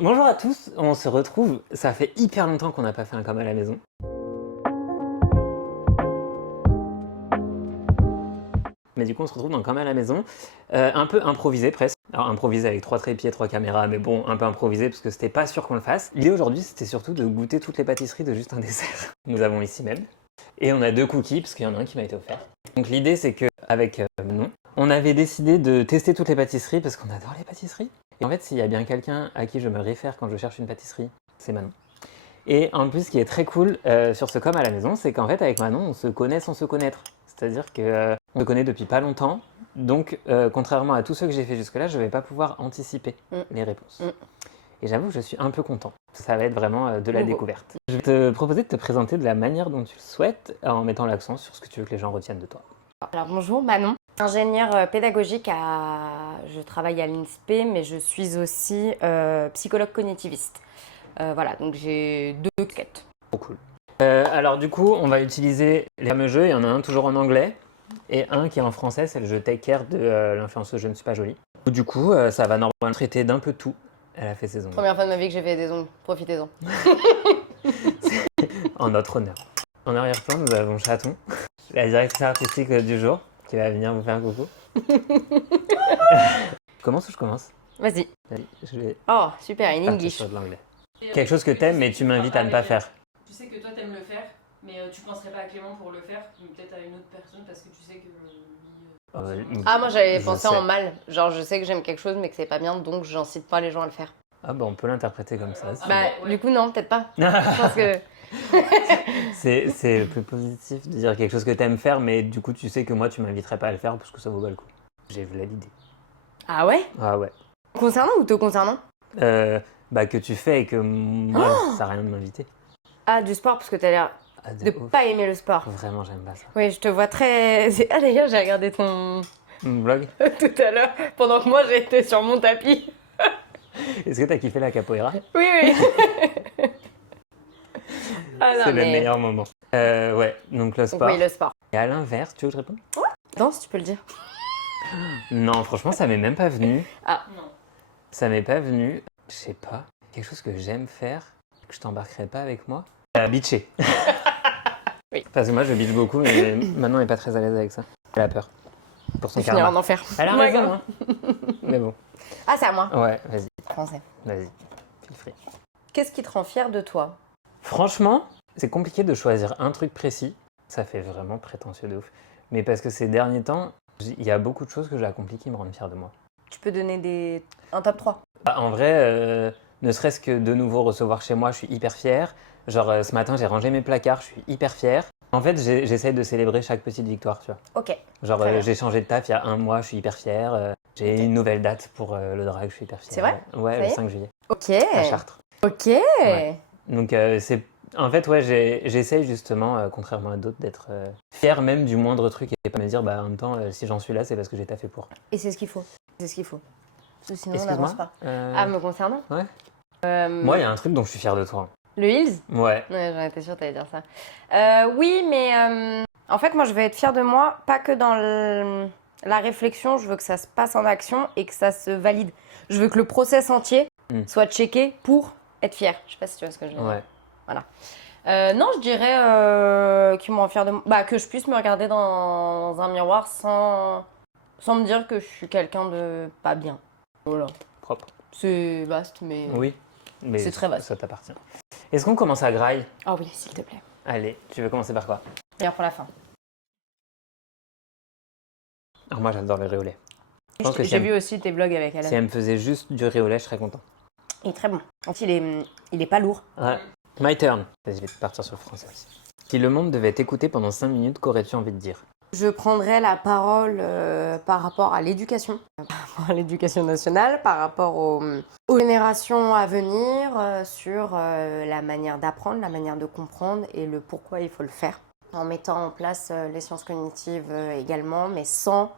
Bonjour à tous, on se retrouve, ça fait hyper longtemps qu'on n'a pas fait un com à la maison. Mais du coup on se retrouve dans com à la maison, un peu improvisé presque. Alors improvisé avec 3 trépieds, 3 caméras, mais bon, un peu improvisé parce que c'était pas sûr qu'on le fasse. L'idée aujourd'hui c'était surtout de goûter toutes les pâtisseries de Juste un dessert. Nous avons ici même. Et on a 2 cookies, parce qu'il y en a un qui m'a été offert. Donc l'idée c'est qu'avec Manon, on avait décidé de tester toutes les pâtisseries parce qu'on adore les pâtisseries. Et en fait, s'il y a bien quelqu'un à qui je me réfère quand je cherche une pâtisserie, c'est Manon. Et en plus, ce qui est très cool sur ce com à la maison, c'est qu'en fait, avec Manon, on se connaît sans se connaître. C'est-à-dire qu'on se connaît depuis pas longtemps. Donc, contrairement à tous ceux que j'ai fait jusque-là, je ne vais pas pouvoir anticiper les réponses. Et j'avoue que je suis un peu content. Ça va être vraiment de la découverte. Je vais te proposer de te présenter de la manière dont tu le souhaites, en mettant l'accent sur ce que tu veux que les gens retiennent de toi. Alors bonjour Manon, ingénieure pédagogique je travaille à l'INSPE, mais je suis aussi psychologue cognitiviste. Voilà, donc j'ai 2 casquettes. Trop cool. Alors du coup, on va utiliser les fameux jeux. Il y en a un toujours en anglais et un qui est en français, c'est le jeu Take Care de l'influenceuse Je ne suis pas jolie. Du coup, ça va normalement traiter d'un peu tout. Elle a fait ses ongles. Première fois de ma vie que j'ai fait des ongles, profitez-en. En notre honneur. En arrière-plan, nous avons Chaton, la directrice artistique du jour, qui va venir vous faire un coucou. Commence ou je commence? Vas-y. Allez, je vais Oh, super, in partir English. sur de l'anglais. Quelque chose que t'aimes, mais tu m'invites à ne pas faire. Tu sais que toi t'aimes le faire, mais tu penserais pas à Clément pour le faire, mais peut-être à une autre personne parce que tu sais que lui. Ah, moi j'avais Je pensé sais. en mal. Genre, je sais que j'aime quelque chose, mais que c'est pas bien, donc j'incite pas les gens à le faire. Ah bah on peut l'interpréter comme ça. Ah, Bah, ouais. du coup, non, peut-être pas. Je pense que. C'est plus positif de dire quelque chose que t'aimes faire, mais du coup tu sais que moi tu m'inviterais pas à le faire parce que ça vaut pas le coup. J'ai validé. Ah ouais? Ah ouais. Concernant ou te concernant? Bah que tu fais et que moi ça sert à rien de m'inviter. Ah, du sport, parce que t'as l'air Ah, de ouf. pas aimer le sport. Vraiment j'aime pas ça. Oui, je te vois très. Ah, d'ailleurs, j'ai regardé ton. Mon vlog. tout à l'heure, pendant que moi j'étais sur mon tapis. Est-ce que t'as kiffé la capoeira? Oui, oui. Ah non, C'est le mais. meilleur moment. Ouais, donc le sport. Oui, le sport. Et à l'inverse, tu veux que je réponde? Danse, tu peux le dire. Non, franchement ça m'est même pas venu. Non. Ça m'est pas venu. Je sais pas. Quelque chose que j'aime faire, que je t'embarquerai pas avec moi. Beacher. Oui. Parce que moi je beach beaucoup, mais maintenant elle est pas très à l'aise avec ça. Elle a peur. Pour son Je finirai en karma. enfer. Elle a Oh my raison, God. hein. Mais bon. Ah, c'est à moi. Ouais, vas-y, Français. vas-y. Feel free. Qu'est-ce qui te rend fier de toi? Franchement, c'est compliqué de choisir un truc précis. Ça fait vraiment prétentieux de ouf. Mais parce que ces derniers temps, il y a beaucoup de choses que j'ai accomplies qui me rendent fier de moi. Tu peux donner un top 3. Bah, en vrai, ne serait-ce que de nouveau recevoir chez moi, je suis hyper fier. Genre ce matin, j'ai rangé mes placards, je suis hyper fier. En fait, j'essaye de célébrer chaque petite victoire, tu vois. Ok. Genre Très bien. j'ai changé de taf il y a un mois, je suis hyper fier. J'ai Ok. une nouvelle date pour le drag, je suis hyper fier. C'est vrai? Ouais, Ça le y est 5 juillet, Ok. à Chartres. Ok. Ouais. Donc c'est... En fait, ouais, j'essaye justement, contrairement à d'autres, d'être fier même du moindre truc et pas me dire, bah en même temps, si j'en suis là, c'est parce que j'ai taffé pour. Et c'est ce qu'il faut. C'est ce qu'il faut. Parce que sinon, on Excuse-moi. n'avance pas. Ah, me concernant? Ouais. Euh, Moi, il y a un truc dont je suis fier de toi. Le Hills? Ouais. Ouais, j'en étais sûre que t'allais dire ça. Oui, mais en fait, moi, je vais être fière de moi, pas que dans la réflexion, je veux que ça se passe en action et que ça se valide. Je veux que le process entier soit checké pour être fière. Je sais pas si tu vois ce que je veux dire. Ouais. Non, je dirais qu'ils me rend fière de moi. Bah, que je puisse me regarder dans un miroir sans me dire que je suis quelqu'un de pas bien. Voilà. Propre. C'est vaste, mais... Oui. Mais C'est très vaste. ça t'appartient. Est-ce qu'on commence à graille? Ah oui, s'il te plaît. Allez, tu veux commencer par quoi? D'ailleurs, pour la fin. Alors moi, j'adore le riz au lait. Je pense que si J'ai elle, vu aussi tes vlogs avec Alain. si elle me faisait juste du riz au lait, je serais content. Il est très bon. Quand il est pas lourd. Ouais. My turn. Vas-y, je vais partir sur le français aussi. Si le monde devait t'écouter pendant 5 minutes, qu'aurais-tu envie de dire? Je prendrai la parole par rapport à l'éducation. Par rapport à l'éducation nationale, par rapport aux générations à venir, sur la manière d'apprendre, la manière de comprendre et le pourquoi il faut le faire. En mettant en place les sciences cognitives également, mais sans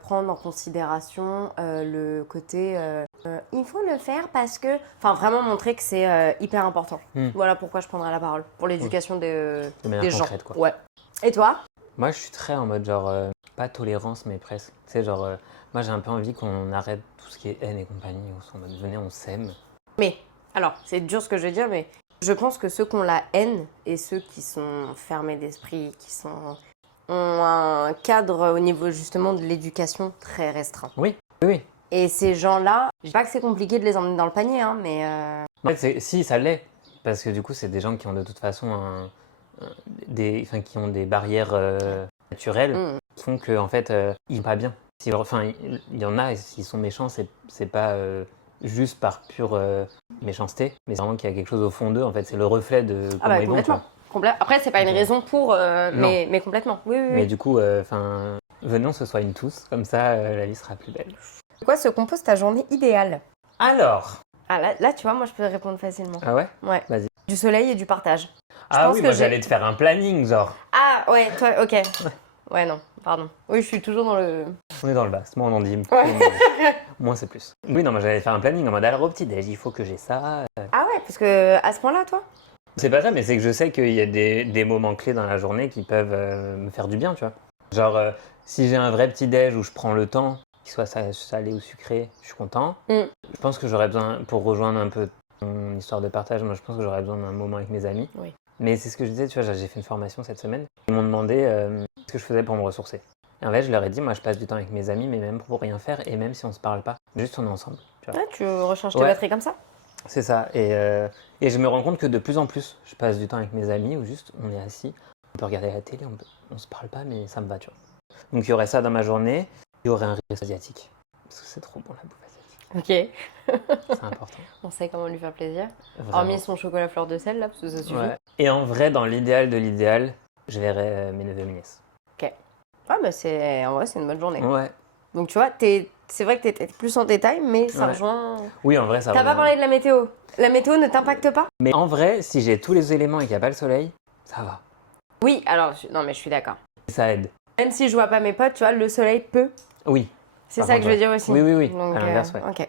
prendre en considération le côté il faut le faire parce que... Enfin, vraiment montrer que c'est hyper important. Voilà pourquoi je prendrai la parole. Pour l'éducation De manière des gens. concrète, quoi. Ouais. Et toi? Moi, je suis très en mode genre, pas tolérance, mais presque. Tu sais, genre, moi j'ai un peu envie qu'on arrête tout ce qui est haine et compagnie. On soit en mode, venez, on s'aime. Mais Alors, c'est dur ce que je vais dire, mais je pense que ceux qui ont la haine et ceux qui sont fermés d'esprit, ont un cadre au niveau justement de l'éducation très restreint. Oui, oui, oui. Et ces gens-là, je dis pas que c'est compliqué de les emmener dans le panier, hein, mais En fait, si, ça l'est. Parce que du coup, c'est des gens qui ont de toute façon qui ont des barrières naturelles qui font qu'en en fait, ils vont pas bien. Il y en a, s'ils sont méchants, c'est pas juste par pure méchanceté, mais c'est vraiment qu'il y a quelque chose au fond d'eux. En fait, c'est le reflet de comment ils vont. Tu vois. Après, c'est pas une raison pour, mais complètement. Oui, oui, oui. Mais du coup, venons, se soigne tous, comme ça, la vie sera plus belle. De quoi se compose ta journée idéale? Alors. Ah là, tu vois, moi, je peux répondre facilement. Ah ouais? Ouais. Vas-y. Du soleil et du partage. Ah oui, moi j'allais te faire un planning, genre. Ah ouais, toi, ok. Ouais, non, pardon. Oui, je suis toujours dans le... On est dans le bas, moi on en dit. Moins c'est plus. Oui, non, moi j'allais faire un planning en mode alors au petit-déj, il faut que j'ai ça. Ah ouais, parce que à ce point-là, toi? C'est pas ça, mais c'est que je sais qu'il y a des moments clés dans la journée qui peuvent me faire du bien, tu vois. Genre, si j'ai un vrai petit-déj où je prends le temps, qu'il soit salé ou sucré, je suis content. Je pense que j'aurais besoin, pour rejoindre un peu ton histoire de partage, moi je pense que j'aurais besoin d'un moment avec mes amis. Oui. Mais c'est ce que je disais, tu vois, j'ai fait une formation cette semaine. Ils m'ont demandé ce que je faisais pour me ressourcer. Et en fait, je leur ai dit, moi je passe du temps avec mes amis, mais même pour rien faire, et même si on se parle pas, juste on est ensemble. Tu vois. Ouais, tu recharges tes batteries comme ça? C'est ça. Et je me rends compte que de plus en plus, je passe du temps avec mes amis où juste on est assis, on peut regarder la télé, on se parle pas, mais ça me va, tu vois. Donc il y aurait ça dans ma journée, il y aurait un resto asiatique. Parce que c'est trop bon la bouffe asiatique. Ok. C'est important. On sait comment lui faire plaisir. Vraiment. Hormis son chocolat fleur de sel, là, parce que ça suffit. Ouais. Et en vrai, dans l'idéal de l'idéal, je verrais mes neveux et mes nièces. Ok. Ouais, mais en vrai, c'est une bonne journée. Ouais. Donc tu vois, c'est vrai que t'es plus en détail, mais ça rejoint... Oui, en vrai, ça T'as rejoint. pas parlé de la météo. La météo ne t'impacte pas? Mais en vrai, si j'ai tous les éléments et qu'il n'y a pas le soleil, ça va. Oui, alors, non mais je suis d'accord. Ça aide. Même si je vois pas mes potes, tu vois, le soleil peut. Oui. C'est Par ça contre, que je veux dire aussi. Oui, oui, oui. Donc, à l'inverse, ouais. Ok.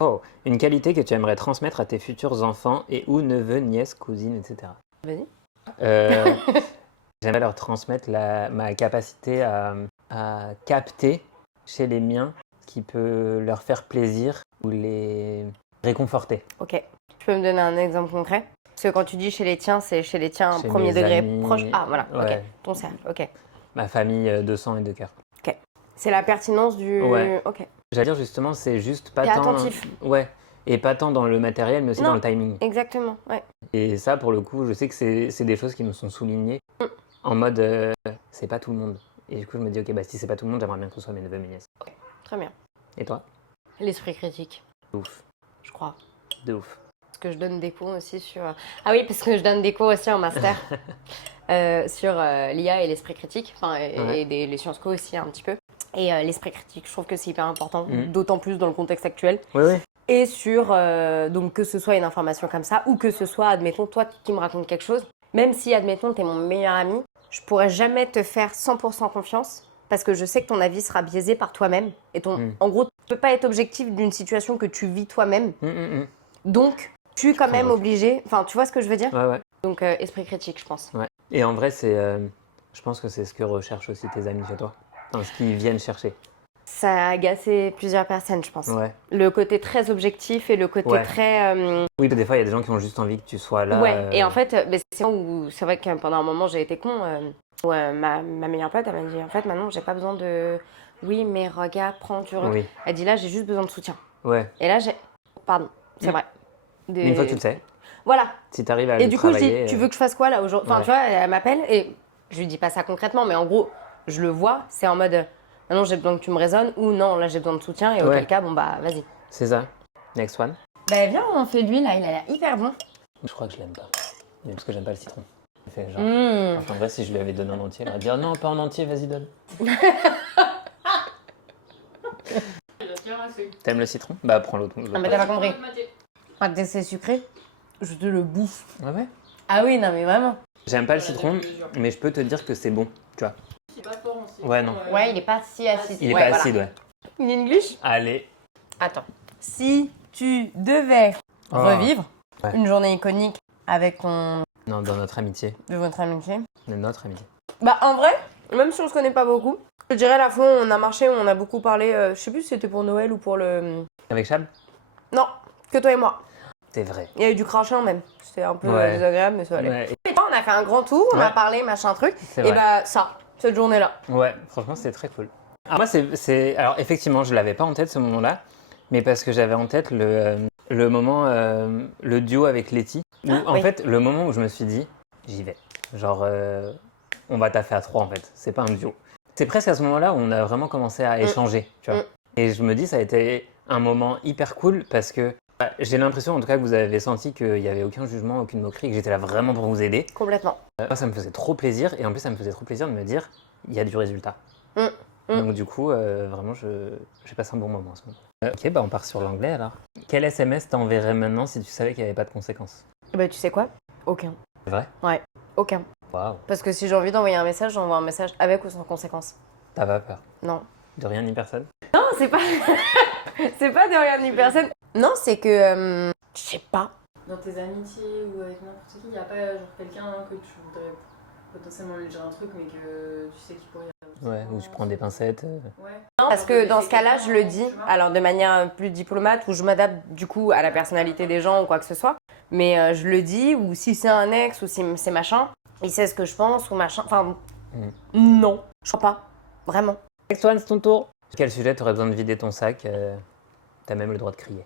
Oh, une qualité que tu aimerais transmettre à tes futurs enfants et ou neveux, nièces, cousines, etc. Vas-y. J'aimerais leur transmettre ma capacité à capter chez les miens ce qui peut leur faire plaisir ou les réconforter. Ok. Tu peux me donner un exemple concret? Parce que quand tu dis chez les tiens, c'est chez les tiens Chez premier mes degré amis, proche. Ah voilà, ouais. ok. Ton cercle, ok. Ma famille de sang et de cœur. Ok. C'est la pertinence du... Ouais. Ok. J'allais dire justement, c'est juste pas T'es tant... attentif. Ouais. Et pas tant dans le matériel, mais aussi Non. dans le timing. Exactement, ouais. Et ça, pour le coup, je sais que c'est des choses qui me sont soulignées en mode c'est pas tout le monde. Et du coup, je me dis, ok, bah si c'est pas tout le monde, j'aimerais bien que ce soit mes neveux, mes nièces. Très bien. Et toi? L'esprit critique, De ouf. je crois. De ouf. Parce que je donne des cours aussi sur... Ah oui, parce que je donne des cours aussi en master sur l'IA et l'esprit critique, enfin, et les sciences co aussi un petit peu. Et l'esprit critique, je trouve que c'est hyper important, d'autant plus dans le contexte actuel. Oui, oui. Et sur, donc que ce soit une information comme ça, ou que ce soit, admettons, toi qui me racontes quelque chose, même si, admettons, t'es mon meilleur ami, je pourrais jamais te faire 100% confiance, parce que je sais que ton avis sera biaisé par toi-même. Et en gros, tu peux pas être objectif d'une situation que tu vis toi-même. Donc, tu es quand même obligé, enfin, tu vois ce que je veux dire? Ouais, ouais. Donc, esprit critique, je pense. Ouais. Et en vrai, je pense que c'est ce que recherchent aussi tes amis chez toi. Enfin, ce qu'ils viennent chercher. Ça a agacé plusieurs personnes, je pense. Ouais. Le côté très objectif et le côté très... Oui, des fois, il y a des gens qui ont juste envie que tu sois là. Ouais, et en fait, c'est là où c'est vrai que pendant un moment, j'ai été con. Où, ma meilleure pote, elle m'a dit, en fait, maintenant, j'ai pas besoin de... Oui, mais regarde, prends du recul. Oui. Elle dit, là, j'ai juste besoin de soutien. Ouais. Et là, j'ai... Pardon, c'est vrai. Une fois que tu le sais. Voilà. Si tu arrives à Et le du coup, je travailler, dis, tu veux que je fasse quoi, là, aujourd'hui? Enfin, tu vois, elle m'appelle et je lui dis pas ça concrètement, mais en gros, je le vois, c'est en mode... Non, j'ai besoin que tu me raisonnes, ou non, là j'ai besoin de soutien, et auquel cas, bon bah vas-y. C'est ça. Next one. Bah viens, on fait lui là, il a l'air hyper bon. Je crois que je l'aime pas. Mais parce que j'aime pas le citron. Il fait genre. Enfin, en vrai, si je lui avais donné en entier, elle aurait dit non, pas en entier, vas-y, donne. T'aimes le citron? Bah prends l'autre. Ah, mais t'as pas compris. Quand c'est sucré, je te le bouffe. Ah ouais? Ah oui, non mais vraiment. J'aime pas le citron, mais je peux te dire que c'est bon, tu vois. C'est pas fort aussi. Ouais, non. Ouais, il est pas si acide. Il est Ouais, pas voilà. acide, ouais. In English? Allez. Attends. Si tu devais revivre une journée iconique avec ton... Non, dans notre amitié. de votre amitié. De notre amitié. Bah en vrai, même si on se connaît pas beaucoup, je dirais la fois où on a marché, où on a beaucoup parlé, je sais plus si c'était pour Noël ou pour le... Avec Chab? Non, que toi et moi. C'est vrai. Il y a eu du crachin même. C'était un peu Ouais. désagréable, mais ça allait. Ouais, Et on a fait un grand tour, on a Ouais. parlé, machin truc. c'est Et vrai. bah ça, cette journée-là. Ouais, franchement, c'était très cool. Alors moi, alors effectivement, je l'avais pas en tête ce moment-là, mais parce que j'avais en tête le moment, le duo avec Letty, où en oui. fait, le moment où je me suis dit, j'y vais. Genre, on va taffer à 3 en fait, c'est pas un duo. C'est presque à ce moment-là où on a vraiment commencé à échanger, tu vois. Et je me dis, ça a été un moment hyper cool parce que j'ai l'impression en tout cas que vous avez senti qu'il n'y avait aucun jugement, aucune moquerie, que j'étais là vraiment pour vous aider. Complètement. Moi, ça me faisait trop plaisir et en plus, ça me faisait trop plaisir de me dire, il y a du résultat. Donc du coup, vraiment, j'ai passé un bon moment en ce moment. Ok, bah on part sur l'anglais alors. Quel SMS t'enverrais maintenant si tu savais qu'il n'y avait pas de conséquences? Bah tu sais quoi? Aucun. C'est vrai? Ouais, aucun. Waouh, Parce que si j'ai envie d'envoyer un message, j'envoie un message avec ou sans conséquence. t'as pas peur? Non. De rien ni personne? Non, c'est pas. c'est pas de rien ni personne. Non, c'est que. Je sais pas. Dans tes amitiés ou avec n'importe qui, il n'y a pas genre quelqu'un que tu voudrais potentiellement lui dire un truc, mais que tu sais qu'il pourrait. Ouais, ou tu prends des pincettes. Ouais. Non, parce que dans ce cas-là, je le dis, alors de manière plus diplomate, où je m'adapte du coup à la personnalité des gens ou quoi que ce soit. Mais je le dis, ou si c'est un ex, ou si c'est machin, il sait ce que je pense, ou machin. Enfin, non. Je crois pas. Vraiment. Antoine, c'est ton tour. Quel sujet t'aurais besoin de vider ton sac? T'as même le droit de crier.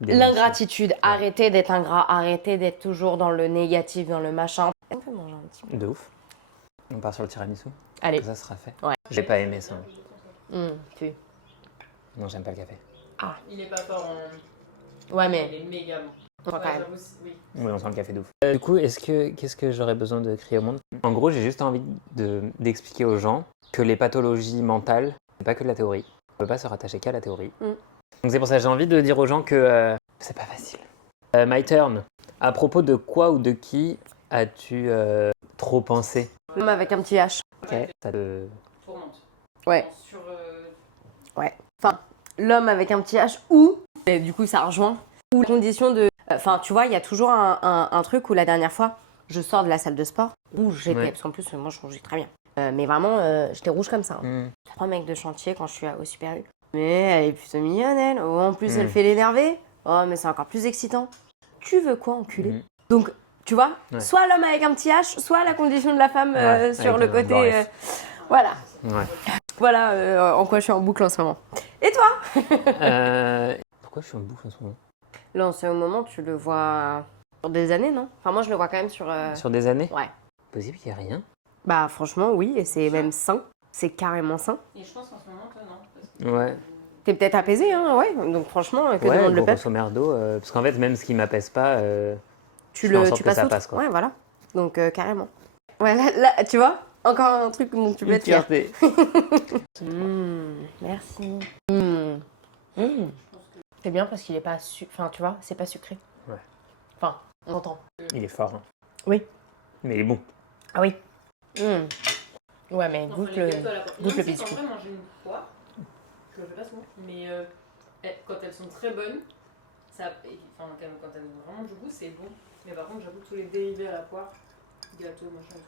L'ingratitude. Arrêtez d'être ingrat, arrêtez d'être toujours dans le négatif, dans le machin. On peut manger un petit peu. De ouf. On part sur le tiramisu. Allez. Ça sera fait. Ouais. J'ai pas aimé ça. Tu. Non, j'aime pas le café. Il est pas fort en. Ouais, Il mais. est méga bon. Ouais, quand même. j'avoue, oui. Oui, on sent le café de ouf. Du coup, qu'est-ce que j'aurais besoin de crier au monde? En gros, j'ai juste envie d'expliquer aux gens que les pathologies mentales, c'est pas que de la théorie. On peut pas se rattacher qu'à la théorie. Donc c'est pour ça que j'ai envie de dire aux gens que c'est pas facile. My turn. À propos de quoi ou de qui as-tu trop pensé? Même avec un petit H. Ok. Ça te... Tourmente. Ouais. Sur. Ouais. Enfin, l'homme avec un petit H ou, et du coup ça rejoint, ou la condition de. Enfin, tu vois, il y a toujours un truc où la dernière fois, je sors de la salle de sport, rouge j'étais, Ouais. parce qu'en plus, moi je rougeais très bien. Mais vraiment, j'étais rouge comme ça. Hein. 3 mecs de chantier quand je suis au Super U. Mais elle est plutôt mignonne, elle. Oh, en plus, elle fait l'énerver. Oh, mais c'est encore plus excitant. Tu veux quoi, enculé? Donc, tu vois, soit l'homme avec un petit H, soit la condition de la femme sur le côté. Voilà. Ouais. Voilà en quoi je suis en boucle en ce moment. Et toi? Pourquoi je suis en boucle en ce moment? Là, en ce moment, tu le vois sur des années, non? Enfin, moi, je le vois quand même sur. Sur des années? Ouais. Possible qu'il n'y ait rien. Bah, franchement, oui, et c'est même sain. C'est carrément sain. Et je pense qu'en ce moment, toi, non. Parce que Ouais. T'es peut-être apaisé, hein, ouais. Donc, franchement, que demande le peuple? grosso merdo. Parce qu'en fait, même ce qui m'appelle pas, Tu je fais en le, sorte tu que passes ça outre. passe, quoi. Ouais, voilà. Donc, carrément. Ouais, là, tu vois, encore un truc dont tu peux être fier. Merci. C'est bien parce qu'il est pas enfin, tu vois, c'est pas sucré. Ouais. Enfin, on entend. Il est fort. Hein. Oui. Mais il est bon. Ah oui. Ouais, mais Enfin, goûte les le gâteaux à la poire. goûte le Non, si, biscuit. En vrai, manger une poire, je le fais pas souvent, mais quand elles sont très bonnes, enfin, quand elles ont vraiment du goût, c'est bon. Mais par contre, j'avoue que tous les dérivés à la poire, gâteaux, machin et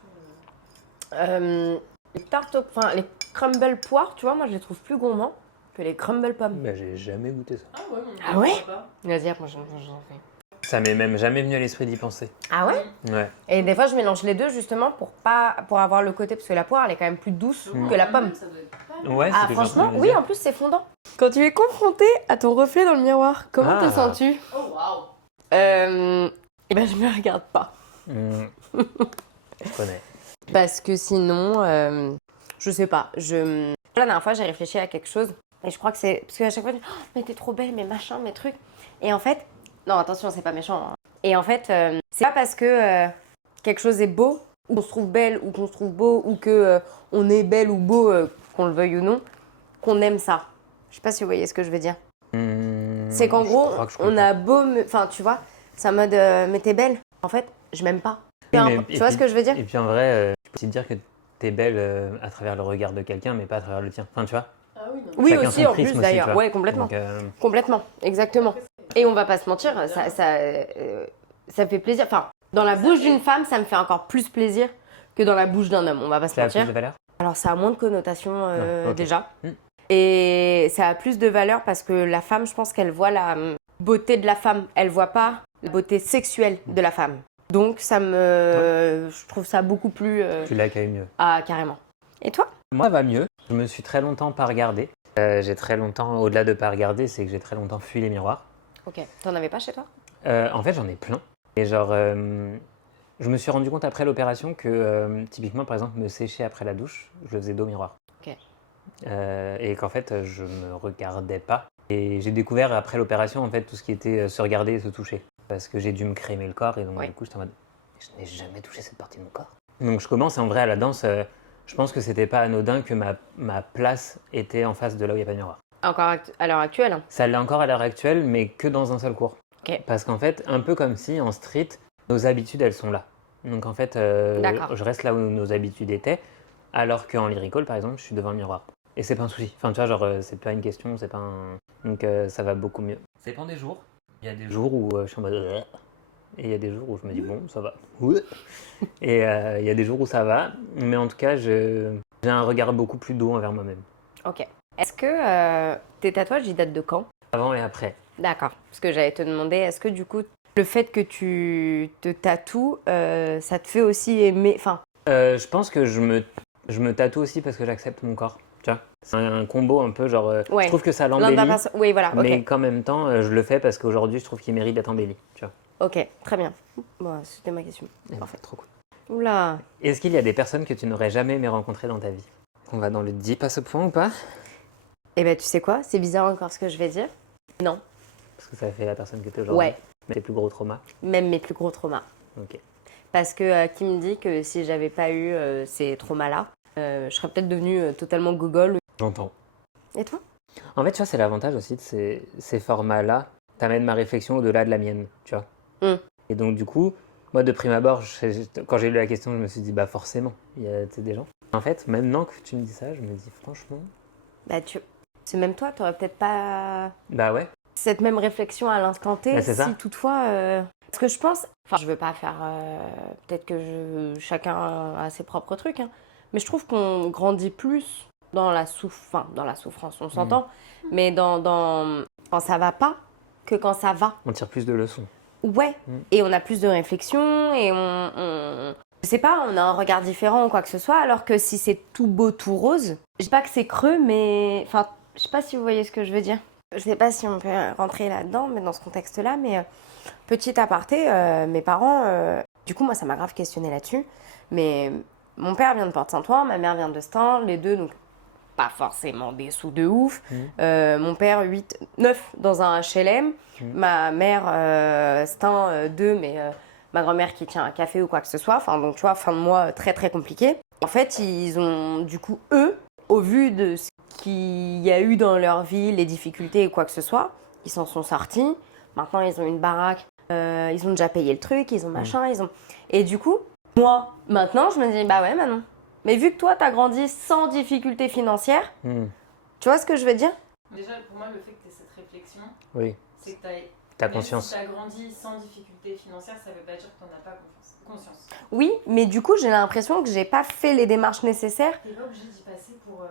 tout. Les tartes enfin, les crumble poires, tu vois, moi je les trouve plus gourmands que les crumble pommes. Bah, j'ai jamais goûté ça. Ah ouais, Ah ouais? Pas. Vas-y, moi j'en fais. Ça m'est même jamais venu à l'esprit d'y penser. Ah ouais? Ouais. Et des fois je mélange les deux justement pour avoir le côté, parce que la poire elle est quand même plus douce que la pomme. Ça doit être pas mal. Ouais, Ah c'est ce que franchement, j'entends oui, dire. en plus c'est fondant. Quand tu es confronté à ton reflet dans le miroir, comment te Ah. sens-tu? Oh waouh! Eh ben je me regarde pas. Je connais. Parce que sinon, je sais pas. La dernière fois, j'ai réfléchi à quelque chose. Et je crois que c'est. Parce qu'à chaque fois, je dis, oh, mais t'es trop belle, mais machin, mes trucs. Et en fait. Non, attention, c'est pas méchant. Hein. Et en fait, c'est pas parce que quelque chose est beau, ou qu'on se trouve belle, ou qu'on se trouve beau, ou que on est belle ou beau, qu'on le veuille ou non, qu'on aime ça. Je sais pas si vous voyez ce que je veux dire. C'est qu'en Je gros, crois que je on comprends. a beau. Enfin, tu vois, c'est en mode, mais t'es belle. En fait, je m'aime pas. Oui, mais- Tu vois ce que je veux dire? Et puis en vrai, tu peux aussi te dire que t'es belle à travers le regard de quelqu'un, mais pas à travers le tien. Enfin, tu vois. Ah oui, non. Oui, Chacun aussi, son en prisme plus, aussi, d'ailleurs. tu vois. Ouais, complètement. Donc, Complètement, exactement. Et on va pas se mentir, ça fait plaisir. Enfin, dans la bouche d'une femme, ça me fait encore plus plaisir que dans la bouche d'un homme, on va pas se ça a plus mentir. de valeur. Alors, ça a moins de connotations Ouais, ok. déjà. Mm. Et ça a plus de valeur parce que la femme, je pense qu'elle voit la beauté de la femme, elle voit pas la beauté sexuelle de la femme. Donc je trouve ça beaucoup plus... Tu l'accueilles mieux. Ah, carrément. Et toi? Moi, ça va mieux. Je me suis très longtemps pas regardé. J'ai très longtemps, au-delà de pas regarder, c'est que j'ai très longtemps fui les miroirs. Ok. T'en avais pas chez toi? En fait, j'en ai plein. Et genre, je me suis rendu compte après l'opération que, typiquement, par exemple, me sécher après la douche, je le faisais dos miroir. Ok. Et qu'en fait, je me regardais pas. Et j'ai découvert après l'opération, en fait, tout ce qui était se regarder et se toucher. Parce que j'ai dû me crémer le corps et donc Oui. du coup, j'étais en mode, je n'ai jamais touché cette partie de mon corps. Donc je commence, et en vrai, à la danse, je pense que c'était pas anodin que ma place était en face de là où il n'y a pas de miroir. Encore à l'heure actuelle? Ça l'est encore à l'heure actuelle, mais que dans un seul cours. Ok. Parce qu'en fait, un peu comme si en street, nos habitudes, elles sont là. Donc en fait, D'accord. je reste là où nos habitudes étaient, alors qu'en lyrical, par exemple, je suis devant le miroir. Et c'est pas un souci. Enfin, tu vois, genre, c'est pas une question, c'est pas un... Donc ça va beaucoup mieux. Ça dépend des jours. Il y a des jours où je suis en mode... Et il y a des jours où je me dis, bon, ça va. Et il y a des jours où ça va. Mais en tout cas, j'ai un regard beaucoup plus doux envers moi-même. Ok. Est-ce que tes tatouages, ils datent de quand? Avant et après. D'accord. Parce que j'allais te demander, est-ce que du coup, le fait que tu te tatoues, ça te fait aussi aimer... Enfin, Je pense que je me tatoue aussi parce que j'accepte mon corps. Tu vois, c'est un combo un peu genre. Ouais. Je trouve que ça l'un l'embellit. d'un oui, voilà, ok. Mais qu'en même temps, je le fais parce qu'aujourd'hui, je trouve qu'il mérite d'être embelli. Tu vois. Ok, très bien. Bon, c'était ma question. Et Parfait. trop cool. Oula. Est-ce qu'il y a des personnes que tu n'aurais jamais aimé rencontrer dans ta vie? On va dans le deep à ce point ou pas? Eh ben, tu sais quoi? C'est bizarre encore ce que je vais dire. Non. Parce que ça fait la personne que tu es aujourd'hui. Ouais. Mais tes plus gros traumas. Même mes plus gros traumas. Ok. Parce que qui me dit que si j'avais pas eu ces traumas-là, je serais peut-être devenue totalement gogol. J'entends. Et toi? En fait, tu vois, c'est l'avantage aussi de ces formats-là. T'amènes ma réflexion au-delà de la mienne, tu vois. Et donc, du coup, moi, de prime abord, quand j'ai lu la question, je me suis dit, bah forcément, il y a des gens. En fait, maintenant que tu me dis ça, je me dis, franchement... Bah, c'est même toi, t'aurais peut-être pas Bah ouais. cette même réflexion à l'instant T, Bah, c'est ça. si toutefois... Parce que je pense... Enfin, je veux pas faire... peut-être que chacun a ses propres trucs, hein, mais je trouve qu'on grandit plus dans la souffrance, on s'entend, mais quand ça va pas que quand ça va. On tire plus de leçons. Ouais, et on a plus de réflexion, et je sais pas, on a un regard différent ou quoi que ce soit, alors que si c'est tout beau, tout rose, je dis pas que c'est creux, mais... Enfin, je sais pas si vous voyez ce que je veux dire. Je sais pas si on peut rentrer là-dedans, mais dans ce contexte-là, mais petit aparté, mes parents... Du coup, moi, ça m'a grave questionné là-dessus, mais mon père vient de Port-Saint-Ouen, ma mère vient de Stains, les deux, donc pas forcément des sous de ouf. Mon père, 9 dans un HLM. Ma mère, Stains, 2, mais ma grand-mère qui tient un café ou quoi que ce soit. Enfin, donc, tu vois, fin de mois très, très compliqué. En fait, ils ont, du coup, eux, au vu de ce qu'il y a eu dans leur vie, les difficultés ou quoi que ce soit, ils s'en sont sortis. Maintenant, ils ont une baraque. Ils ont déjà payé le truc, ils ont machin, ils ont... Et du coup, moi, maintenant, je me dis, bah ouais, Manon. Mais vu que toi, t'as grandi sans difficulté financière, tu vois ce que je veux dire? Déjà, pour moi, le fait que tu aies cette réflexion, Oui. c'est que T'as conscience. Si tu as grandi sans difficulté financière, ça veut pas dire que tu n'en as pas conscience. Oui, mais du coup, j'ai l'impression que j'ai pas fait les démarches nécessaires. Tu n'es pas obligé d'y passer pour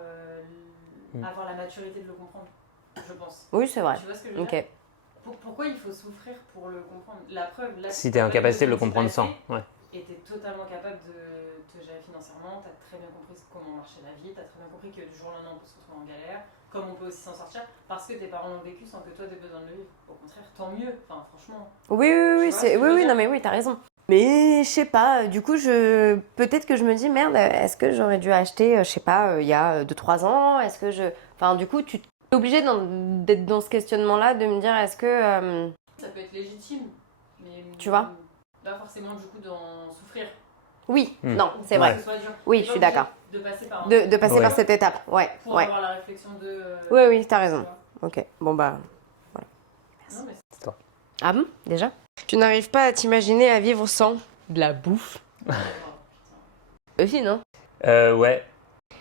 avoir la maturité de le comprendre, je pense. Oui, c'est vrai. Tu vois ce que je veux Ok. dire? Pourquoi il faut souffrir pour le comprendre? La preuve, là, Si t'es en capacité de le comprendre sans. Ouais. Et t'es totalement capable de te gérer financièrement, t'as très bien compris comment marchait la vie, t'as très bien compris que du jour au lendemain on peut se retrouver en galère, comme on peut aussi s'en sortir, parce que tes parents l'ont vécu sans que toi t'aies besoin de le vivre. Au contraire, tant mieux, enfin franchement. Oui, vois ce que je veux oui, dire? non mais oui, t'as raison. Mais je sais pas, du coup, peut-être que je me dis, merde, est-ce que j'aurais dû acheter, je sais pas, il y a 2-3 ans, est-ce que je... Enfin, du coup, tu es obligé d'être dans ce questionnement-là, de me dire, est-ce que... Ça peut être légitime, mais Tu vois? pas forcément du coup d'en souffrir. Oui, non, Ou c'est que vrai. ce soit dur. Oui, T'es je suis pas d'accord. obligé de passer par De passer Ouais. par cette étape, ouais. pour Ouais. avoir la réflexion de... Oui, t'as raison. tu vois. Ok, bon bah... Non, mais C'est toi. Ah bon, déjà? Tu n'arrives pas à t'imaginer à vivre sans de la bouffe? Aussi, non? Ouais.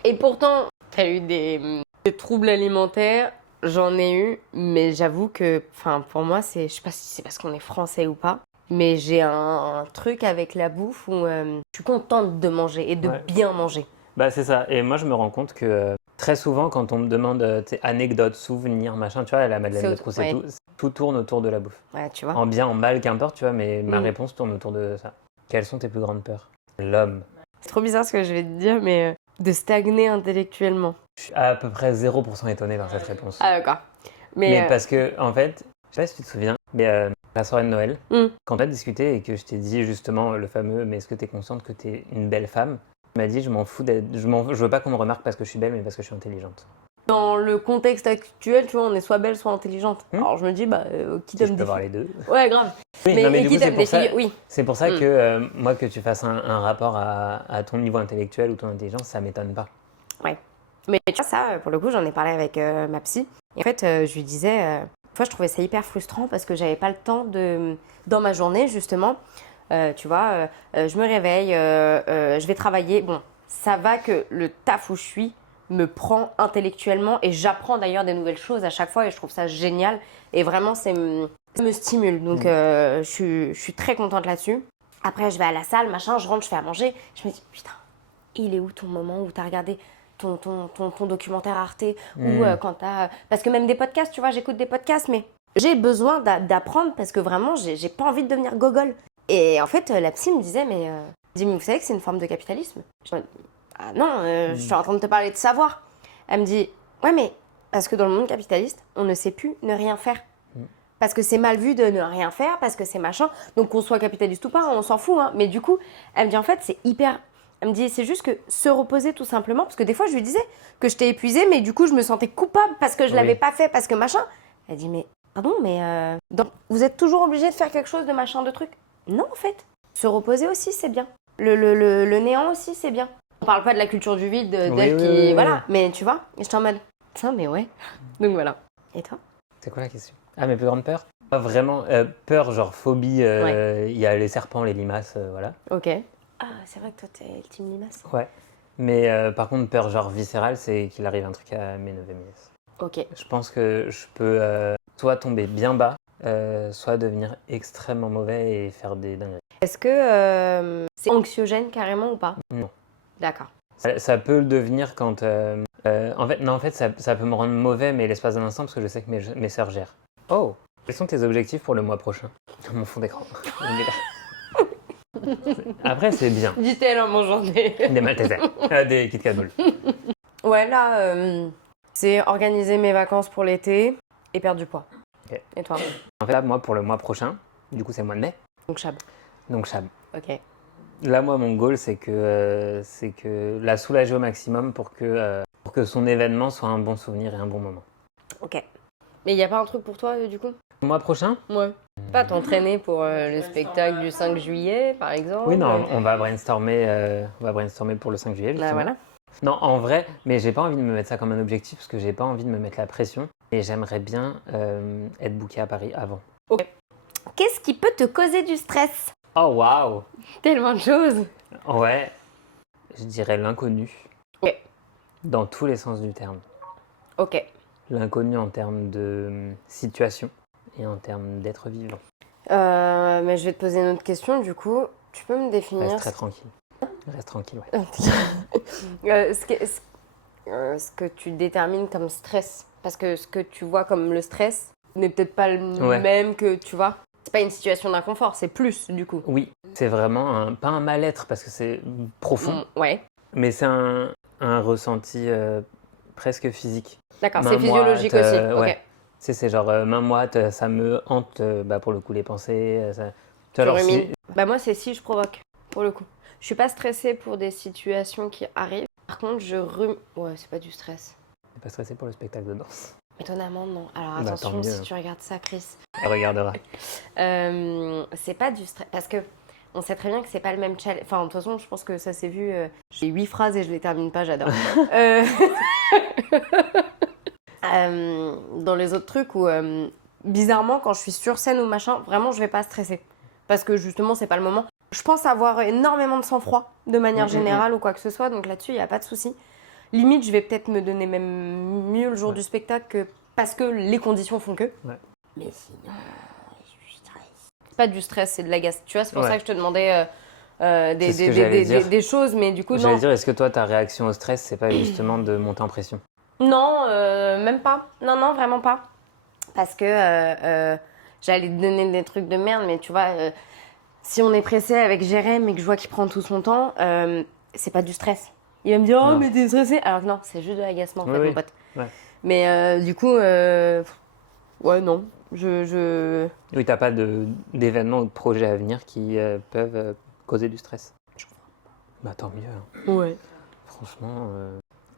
Et pourtant, t'as eu des troubles alimentaires, j'en ai eu, mais j'avoue que, enfin, pour moi, je sais pas si c'est parce qu'on est français ou pas, mais j'ai un truc avec la bouffe où je suis contente de manger et de Ouais. bien manger. Bah c'est ça. Et moi je me rends compte que très souvent, quand on me demande anecdotes, souvenirs, machin, tu vois, la Madeleine de Proust et tout tourne autour de la bouffe. Ouais, tu vois. En bien, en mal, qu'importe, tu vois, mais ma réponse tourne autour de ça. Quelles sont tes plus grandes peurs? L'homme. C'est trop bizarre ce que je vais te dire, mais de stagner intellectuellement. Je suis à peu près 0% étonné par cette réponse. Ah, d'accord. Mais parce que, en fait, je sais pas si tu te souviens, mais la soirée de Noël, quand on a discuté et que je t'ai dit justement le fameux mais est-ce que tu es consciente que tu es une belle femme, tu m'as dit je m'en fous d'être. Je veux pas qu'on me remarque parce que je suis belle, mais parce que je suis intelligente. Dans le contexte actuel, tu vois, on est soit belle, soit intelligente. Alors je me dis, qui t'aime Je peux voir les deux. Ouais, grave. Oui, non, mais du coup, Oui. c'est pour ça que moi, que tu fasses un rapport à ton niveau intellectuel ou ton intelligence, ça m'étonne pas. Ouais. Mais tu vois, ça, pour le coup, j'en ai parlé avec ma psy. Et en fait, je lui disais, fois, je trouvais ça hyper frustrant parce que j'avais pas le temps de. Dans ma journée, justement, tu vois, je me réveille, je vais travailler. Bon, ça va que le taf où je suis me prend intellectuellement et j'apprends d'ailleurs des nouvelles choses à chaque fois et je trouve ça génial. Et vraiment, ça me stimule. Donc, je suis très contente là-dessus. Après, je vais à la salle, machin, je rentre, je fais à manger. Je me dis, putain, il est où ton moment où t'as regardé ton documentaire Arte ou quand t'as... Parce que même des podcasts, tu vois, j'écoute des podcasts, mais j'ai besoin d'apprendre parce que vraiment, j'ai pas envie de devenir gogol. Et en fait, la psy me disait, mais vous savez que c'est une forme de capitalisme? Je dis, ah non, je suis en train de te parler de savoir. Elle me dit, ouais, mais parce que dans le monde capitaliste, on ne sait plus ne rien faire. Parce que c'est mal vu de ne rien faire, parce que c'est machin. Donc qu'on soit capitaliste ou pas, on s'en fout. Hein. Mais du coup, elle me dit, en fait, c'est hyper... Elle me dit, c'est juste que se reposer tout simplement, parce que des fois, je lui disais que j'étais épuisée, mais du coup, je me sentais coupable parce que je l'avais pas fait, parce que machin. Elle dit, mais pardon, mais vous êtes toujours obligé de faire quelque chose de machin, de truc? Non, en fait. Se reposer aussi, c'est bien. Le néant aussi, c'est bien. On parle pas de la culture du vide, d'elle qui... Oui. Voilà, mais tu vois, j'étais en mode, putain, mais ouais. Donc voilà. Et toi? C'est quoi la question? Ah, mes plus grandes peurs? Pas vraiment. Peur, genre phobie, il y a les serpents, les limaces, voilà. Ok. Ah, c'est vrai que toi, t'es le team limace. Ouais. Mais par contre, peur genre viscérale, c'est qu'il arrive un truc à mes neveux et mes nièces. Ok. Je pense que je peux soit tomber bien bas, soit devenir extrêmement mauvais et faire des dingueries. Est-ce que c'est anxiogène carrément ou pas? Non. D'accord. Ça peut le devenir quand... en fait, ça peut me rendre mauvais, mais l'espace d'un instant, parce que je sais que mes sœurs gèrent. Oh! Quels sont tes objectifs pour le mois prochain? Mon fond d'écran. Après, c'est bien. Dit-elle en mangeant Des Maltesers. Des Kit Kat Ball. Ouais, là, c'est organiser mes vacances pour l'été et perdre du poids. Ok. Et toi? En fait, là, moi, pour le mois prochain, du coup, c'est le mois de mai. Donc, Chab. Donc, Chab. Ok. Là, moi, mon goal, c'est que la soulager au maximum pour que son événement soit un bon souvenir et un bon moment. Ok. Mais il n'y a pas un truc pour toi, du coup? Le mois prochain? Ouais. Pas t'entraîner pour le spectacle du 5 juillet, par exemple? Oui, non, on va brainstormer pour le 5 juillet, justement. Bah voilà. Non, en vrai, mais j'ai pas envie de me mettre ça comme un objectif parce que j'ai pas envie de me mettre la pression et j'aimerais bien être booké à Paris avant. Ok. Qu'est-ce qui peut te causer du stress? Oh, waouh! Tellement de choses. Ouais, je dirais l'inconnu. Ok. Dans tous les sens du terme. Ok. L'inconnu en termes de situation et en termes d'être vivant. Mais je vais te poser une autre question, du coup. Tu peux me définir... Reste très tranquille. Reste tranquille, ouais. Ce que tu détermines comme stress. Parce que ce que tu vois comme le stress n'est peut-être pas le même que, tu vois. C'est pas une situation d'inconfort, c'est plus, du coup. Oui, c'est vraiment pas un mal-être parce que c'est profond, Ouais. mais c'est un ressenti presque physique. D'accord, Main c'est physiologique moite, aussi. ouais. Ok. C'est genre main moite, ça me hante pour le coup les pensées. Tu rumines. Bah moi, c'est si je provoque, pour le coup. Je suis pas stressée pour des situations qui arrivent. Par contre, je rumine. Ouais, c'est pas du stress. T'es pas stressé pour le spectacle de danse? Étonnamment, non. Alors Bah, attention, tant mieux. si tu regardes ça, Chris. Elle regardera. C'est pas du stress. Parce que on sait très bien que c'est pas le même challenge. Enfin, de toute façon, je pense que ça s'est vu. J'ai 8 phrases et je les termine pas, j'adore. Dans les autres trucs où, bizarrement, quand je suis sur scène ou machin, vraiment, je vais pas stresser. Parce que justement, c'est pas le moment. Je pense avoir énormément de sang-froid de manière générale ou quoi que ce soit, donc là-dessus, il n'y a pas de souci. Limite, je vais peut-être me donner même mieux le jour du spectacle que parce que les conditions font que. Ouais. Mais sinon, je stresse. C'est pas du stress, c'est de l'agace. Tu vois, c'est pour ça que je te demandais des choses, mais du coup, J'allais non. dire, est-ce que toi, ta réaction au stress, c'est pas justement de monter en pression? Non, même pas. Non, non, vraiment pas. Parce que j'allais te donner des trucs de merde, mais tu vois, si on est pressé avec Jérém et que je vois qu'il prend tout son temps, c'est pas du stress. Il va me dire, oh, Non. mais t'es stressé. Alors que non, c'est juste de l'agacement, en Oui, fait, oui. mon pote. Ouais. Mais du coup, ouais, non. Je... Oui, t'as pas d'événements ou de projets à venir qui peuvent causer du stress. Bah tant mieux, hein. Ouais. Franchement.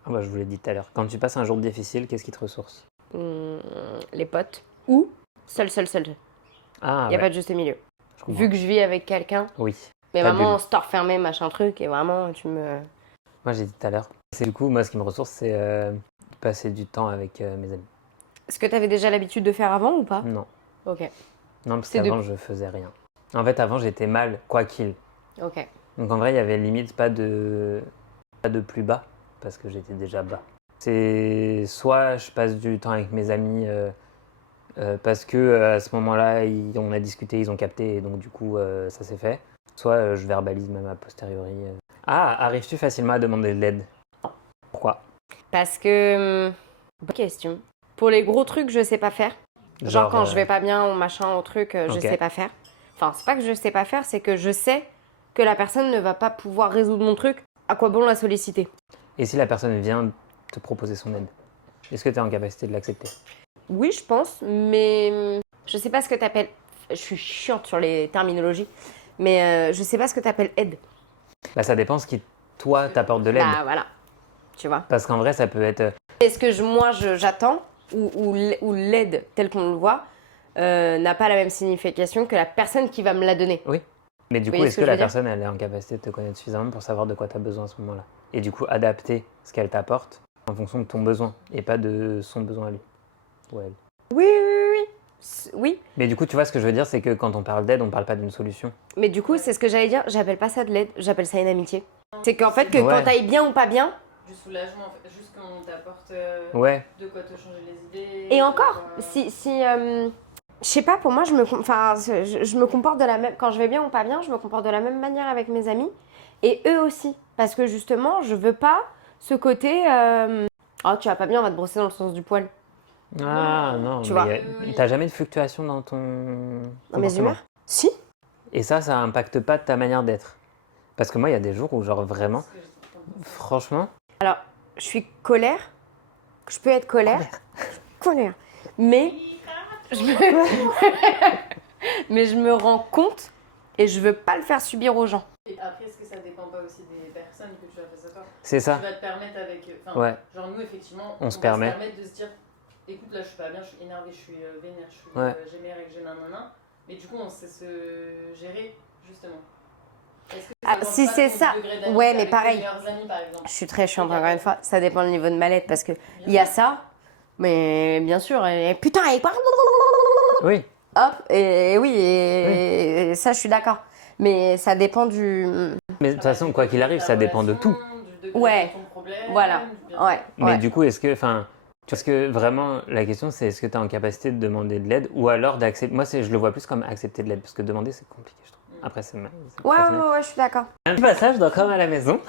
Ah bah, je vous l'ai dit tout à l'heure. Quand tu passes un jour difficile, qu'est-ce qui te ressource? Les potes. Ou seul. Ah Il n'y a ouais, pas de juste milieu. je comprends. Vu que je vis avec quelqu'un, Oui. mais Ta vraiment, bulle. store fermé, machin truc, et vraiment, tu me... Moi j'ai dit tout à l'heure. C'est du coup, moi ce qui me ressource, c'est passer du temps avec mes amis. Est-ce que tu avais déjà l'habitude de faire avant ou pas? Non. Ok, Non, parce C'est qu'avant je faisais rien. En fait, avant j'étais mal, quoi qu'il. ok. Donc en vrai, il y avait limite pas de plus bas, parce que j'étais déjà bas. C'est soit je passe du temps avec mes amis parce que à ce moment-là, on a discuté, ils ont capté, et donc du coup, ça s'est fait. Soit je verbalise même a posteriori. Ah, arrives-tu facilement à demander de l'aide? Pourquoi? Parce que... bonne question. Pour les gros trucs, je sais pas faire. Genre quand je vais pas bien ou machin ou truc, je ok. sais pas faire. Enfin, c'est pas que je sais pas faire, c'est que je sais que la personne ne va pas pouvoir résoudre mon truc. À quoi bon la solliciter? Et si la personne vient te proposer son aide, est-ce que tu es en capacité de l'accepter? Oui, je pense, mais je sais pas ce que t'appelles... Je suis chiante sur les terminologies, mais je sais pas ce que t'appelles aide. Bah, ça dépend ce qui, toi, t'apporte de l'aide. Bah voilà, tu vois. Parce qu'en vrai, ça peut être. Est-ce que j'attends ou l'aide telle qu'on le voit n'a pas la même signification que la personne qui va me la donner? Oui. Mais du Vous coup, voyez est-ce ce que que je la veux dire? personne, elle est en capacité de te connaître suffisamment pour savoir de quoi tu as besoin à ce moment-là? Et du coup, adapter ce qu'elle t'apporte en fonction de ton besoin et pas de son besoin à lui ou à elle. Oui. Oui, Mais du coup, tu vois, ce que je veux dire, c'est que quand on parle d'aide, on parle pas d'une solution. mais du coup, c'est ce que j'allais dire. J'appelle pas ça de l'aide, j'appelle ça une amitié. C'est qu'en fait, que Ouais. quand t'ailles bien ou pas bien, Du soulagement, en fait. Juste quand on t'apporte Ouais. de quoi te changer les idées. et de encore, quoi- je sais pas, pour moi, je me comporte de la même. Quand je vais bien ou pas bien, je me comporte de la même manière avec mes amis et eux aussi. Parce que justement, je veux pas ce côté. Oh, tu vas pas bien, on va te brosser dans le sens du poil. Ah non, Tu mais vois. t'as jamais de fluctuation dans ton Dans mes comportement. humeurs? Si. Et ça impacte pas ta manière d'être. Parce que moi, il y a des jours où, genre, vraiment, Parce que j'ai tout le temps- franchement, Alors, je suis colère. Je peux être colère. Colère. Mais je me... mais je me rends compte et je veux pas le faire subir aux gens. Et après, est-ce que ça dépend pas aussi des personnes que tu as fait ça toi? c'est ça. Tu vas te permettre avec. Enfin, Ouais. genre nous, effectivement, On se va permet. se permettre de se dire écoute, là, je suis pas bien, je suis énervée, je suis vénère, je suis. Ouais. J'ai mes règles, j'ai nanana. Mais du coup, on sait se gérer, justement. Est-ce que Ah, change si pas c'est ton ça. degré d'amitié Ouais, mais avec tes pareil. meilleurs amis, par exemple? Je suis très chiante encore une fois. Ça dépend du niveau de mal-être parce que il y a ça. Mais bien sûr, et putain, et quoi? Oui. Hop, et oui, et ça, je suis d'accord. Mais ça dépend du. Mais de toute façon, quoi qu'il arrive, ça dépend de tout. Du degré Ouais. de ton problème, Voilà. bien sûr. Ouais. Mais ouais. du coup, est-ce que vraiment, la question, c'est est-ce que tu es en capacité de demander de l'aide ou alors d'accepter. Moi, je le vois plus comme accepter de l'aide parce que demander, c'est compliqué, je trouve. Après, c'est Ouais, personnel. je suis d'accord. Un petit passage dans Comme à la maison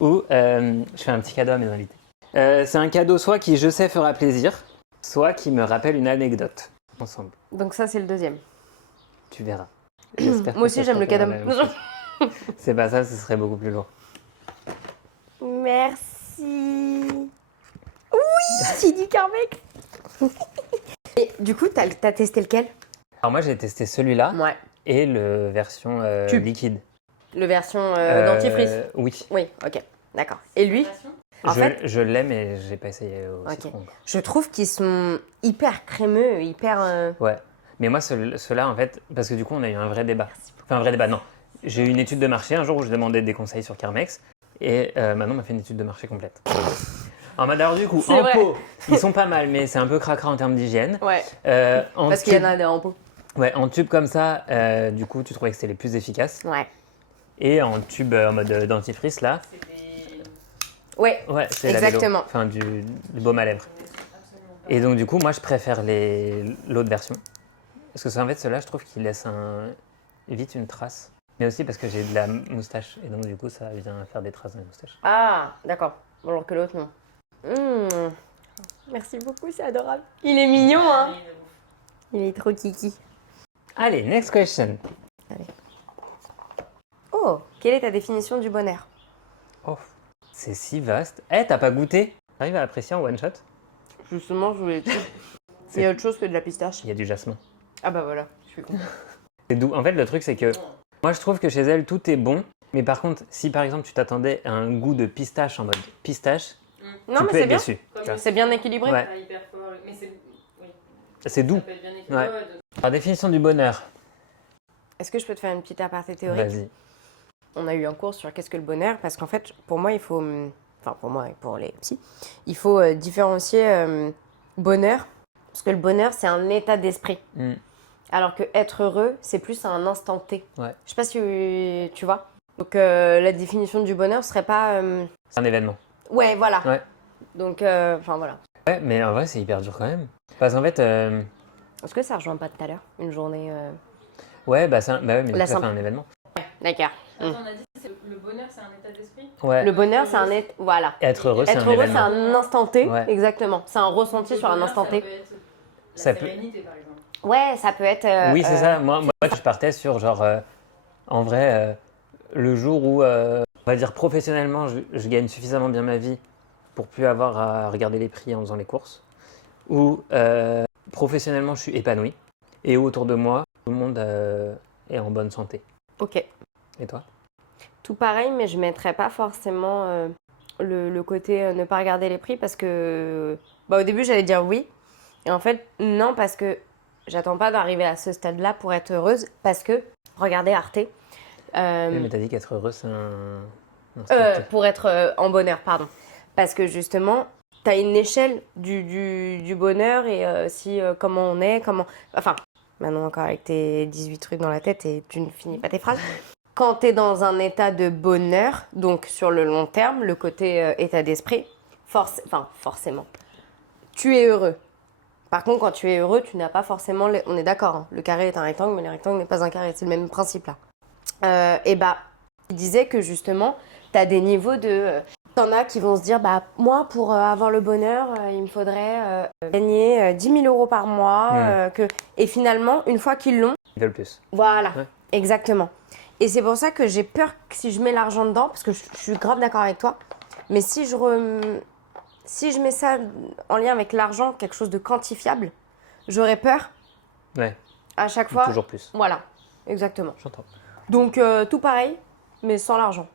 où je fais un petit cadeau à mes invités. C'est un cadeau soit qui, je sais, fera plaisir, soit qui me rappelle une anecdote. Ensemble. Donc, ça, c'est le deuxième. Tu verras. J'espère Moi que ça aussi, j'aime te le cadeau. rappellera la même chose. C'est pas ça, ce serait beaucoup plus lourd. Merci. Oui, c'est du Carmex. Et du coup, t'as testé lequel? Alors moi, j'ai testé celui-là Ouais. et le version Tube. liquide. Le version dentifrice. Oui. Oui, ok. D'accord. Et lui? En fait, Je l'aime mais j'ai pas essayé au Ok. citron encore. je trouve qu'ils sont hyper crémeux, hyper. Ouais. Mais moi, ceux-là, en fait, parce que du coup, on a eu un vrai débat. Enfin, un vrai débat, non. J'ai eu une étude de marché un jour où je demandais des conseils sur Carmex et maintenant, on m'a fait une étude de marché complète. En mode, alors du coup, C'est en vrai. pot, ils sont pas mal, mais c'est un peu cracra en termes d'hygiène. Ouais. En Parce qu'il y en tube- a des en pot. Ouais, en tube comme ça, du coup, tu trouvais que c'était les plus efficaces. Ouais. Et en tube en mode dentifrice, là, C'est des. Ouais. ouais, c'est la vélo. Exactement. Enfin, du baume à lèvres. Absolument pas. Et donc, du coup, moi, je préfère l'autre version. Parce que, en fait, ceux-là, je trouve qu'ils laissent vite une trace. Mais aussi parce que j'ai de la moustache. Et donc, du coup, ça vient faire des traces dans la moustache. Ah, d'accord. Alors que l'autre, non. Merci beaucoup, c'est adorable. Il est mignon, hein. Et, ouf. Il est trop kiki. Allez, next question. Oh, quelle est ta définition du bonheur? Oh, c'est si vaste. Eh, t'as pas goûté? T'arrives à apprécier en one shot? Justement, je voulais dire. Il y a autre chose que de la pistache. Il y a du jasmin. Ah bah voilà, je suis contente. C'est doux. En fait, le truc, c'est que moi, je trouve que chez elle, tout est bon. Mais par contre, si par exemple, tu t'attendais à un goût de pistache en mode pistache, Non, tu mais peux c'est être bien. déçu. Comme tu vois. C'est bien équilibré. Ouais. Pas hyper fort, mais c'est. Oui. C'est doux. Ça peut être bien équilibré. Ouais. Ouais, de- Alors, définition du bonheur. Est-ce que je peux te faire une petite aparté théorique? Vas-y. On a eu un cours sur qu'est-ce que le bonheur, parce qu'en fait, pour moi, il faut, enfin pour moi et pour les psys, il faut différencier bonheur, parce que le bonheur, c'est un état d'esprit, Mm. alors que être heureux, c'est plus un instant T. Ouais. Je sais pas si tu vois. Donc la définition du bonheur serait pas, C'est un événement. ouais, voilà. Ouais. Donc, enfin voilà. Ouais, mais en vrai, c'est hyper dur quand même. Parce qu'en fait, Est-ce que ça rejoint pas tout à l'heure, une journée ouais, bah, bah ouais, mais La ça fait simple. un événement. D'accord. Attends, on a dit que le bonheur, c'est un état d'esprit. Ouais. Le bonheur, c'est un état, voilà. Être heureux, c'est Être un heureux, c'est événement. un instant T, Ouais. exactement. C'est un ressenti Le sur un bonheur, instant ça T. peut être la Ça peut- sérénité, par exemple. Ouais, ça peut être. Oui, c'est ça. Moi, je partais sur genre, en vrai, le jour où, on va dire professionnellement, je gagne suffisamment bien ma vie pour plus avoir à regarder les prix en faisant les courses, ou professionnellement, je suis épanoui, et autour de moi, tout le monde est en bonne santé. Ok. Et toi? Tout pareil, mais je mettrais pas forcément le côté ne pas regarder les prix parce que bah, au début j'allais dire oui. Et en fait, non, parce que j'attends pas d'arriver à ce stade-là pour être heureuse. Parce que, regardez Arte, Oui, mais t'as dit qu'être heureux, c'est un instant T. pour être en bonheur, pardon. Parce que justement, t'as une échelle du bonheur et comment on est, comment. Enfin, maintenant encore avec tes 18 trucs dans la tête et tu ne finis pas tes phrases. Quand tu es dans un état de bonheur, donc sur le long terme, le côté état d'esprit, forcément, tu es heureux. Par contre, quand tu es heureux, tu n'as pas forcément... On est d'accord, hein, le carré est un rectangle, mais le rectangle n'est pas un carré, c'est le même principe là. Et bah, il disait que justement, tu as des niveaux de... T'en as qui vont se dire, bah moi, pour avoir le bonheur, il me faudrait gagner 10 000 euros par mois. Et finalement, une fois qu'ils l'ont, Ils veulent plus. voilà, Ouais. exactement. Et c'est pour ça que j'ai peur que si je mets l'argent dedans, parce que je suis grave d'accord avec toi, mais si je mets ça en lien avec l'argent, quelque chose de quantifiable, j'aurais peur Ouais, à chaque fois. toujours plus. Voilà, exactement. J'entends. Donc tout pareil, mais sans l'argent.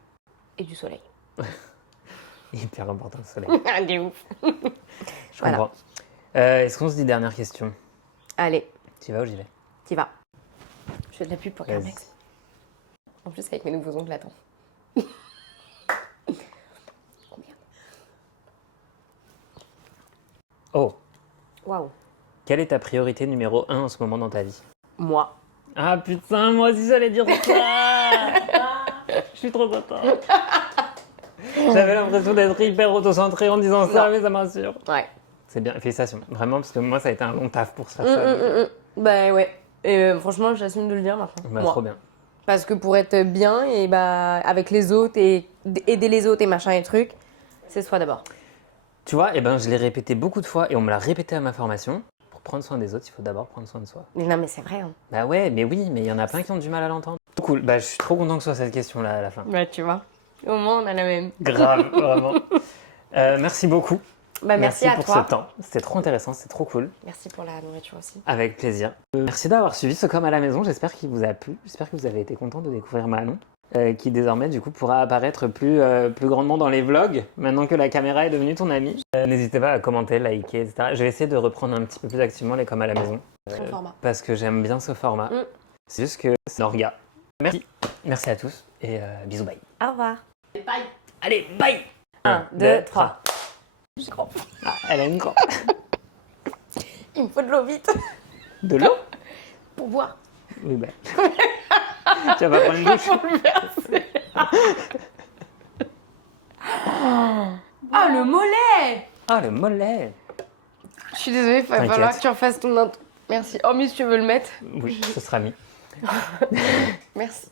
Et du soleil. Hyper important, le soleil. Des ouf. Je Voilà. comprends. Est-ce qu'on se dit dernière question? Allez, Tu vas ou j'y vais? t'y vas. Je fais de la pub pour Vas-y. Carmex. En plus, avec mes nouveaux ongles, attends. Combien? Oh, Waouh. quelle est ta priorité numéro 1 en ce moment dans ta vie? Moi. Ah putain, moi aussi j'allais dire ça. Je suis trop content. J'avais l'impression d'être hyper auto-centré en disant ça, Non. mais ça m'assure. Ouais. C'est bien, félicitations. Vraiment, parce que moi ça a été un long taf pour se faire ça. Bah ouais. Et franchement, j'assume de le dire maintenant. Bah, Moi. trop bien. Parce que pour être bien et bah avec les autres et aider les autres et machin et trucs, c'est soi d'abord. Tu vois, eh ben, je l'ai répété beaucoup de fois et on me l'a répété à ma formation. Pour prendre soin des autres, il faut d'abord prendre soin de soi. Mais non, mais c'est vrai. Hein. Bah ouais, mais oui, mais il y en a plein qui ont du mal à l'entendre. Cool, bah je suis trop content que ce soit cette question-là à la fin. Bah tu vois. Au moins, on a la même. Grave, vraiment. Merci beaucoup. Bah merci à pour toi. ce temps. C'était trop intéressant, c'était trop cool. Merci pour la nourriture aussi. Avec plaisir. Merci d'avoir suivi ce Comme à la maison. J'espère qu'il vous a plu. J'espère que vous avez été content de découvrir Manon, qui désormais du coup pourra apparaître plus grandement dans les vlogs maintenant que la caméra est devenue ton amie. N'hésitez pas à commenter, liker, etc. Je vais essayer de reprendre un petit peu plus activement les Comme à la maison Son format. parce que j'aime bien ce format. C'est juste que c'est Norga. Merci à tous et bisous, bye. Au revoir. Bye. Allez, bye. 1, 2, 3. Ah, elle a une grande. Il me faut de l'eau vite De l'eau? pour boire. Oui, bah. Tu vas pas prendre une douche? Ah, le mollet! Ah, le mollet. Je suis désolée, il va T'inquiète. falloir que tu refasses ton intro. Merci. Oh, mais si tu veux le mettre. Oui, ce sera mis. Merci.